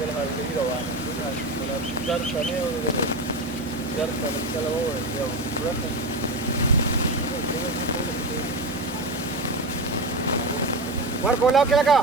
کله هغه روانه ګر سمې او ګر سمې کله وویل بیا ورته ورکولاو کې لګا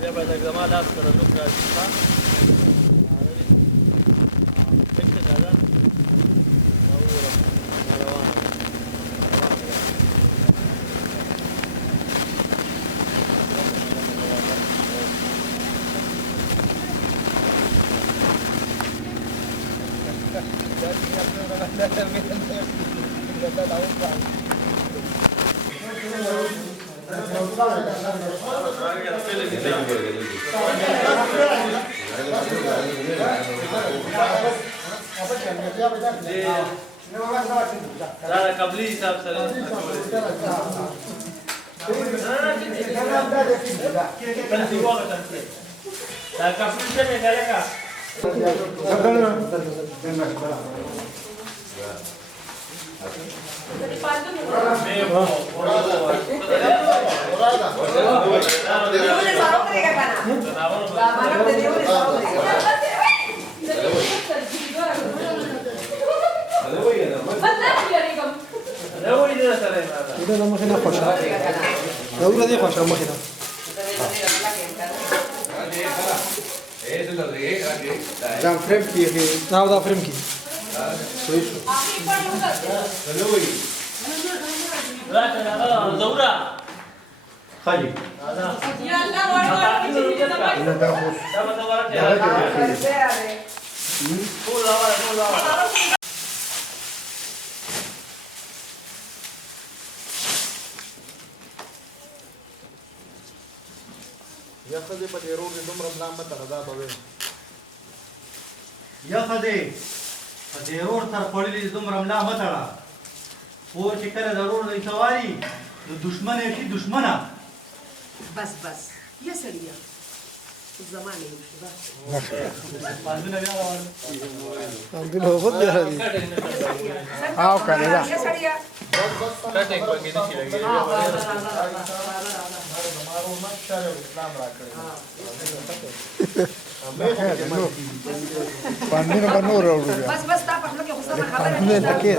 بیا باید اقدامه لاس سره لوک راځي فکر دادا دا قبلي حساب سره دا قبلي څه نه لګا دا مخه نه خوښه دا ورته دی خوښه مخه دا فریم کې دا فریم کې صحیح شو زورا خالي يا الله یا خدای په دې روغ دومره بلامه تغذا به وي یا خدای په دې روغ تر پړلې دومره ملا متړه اور چې کله ضرور دی تواري د دشمن شي دشمنه بس بس يا سريع الزمان يمشي بس باندې بیا وایي عندنا هو خد هذه اه كان لا يا سريع کټه کوي نشي لګي زمارو مشر اسلام راکړي باندې نه نور راوړو بس بس تاپخ لك يا خصوصا خبره نه لکه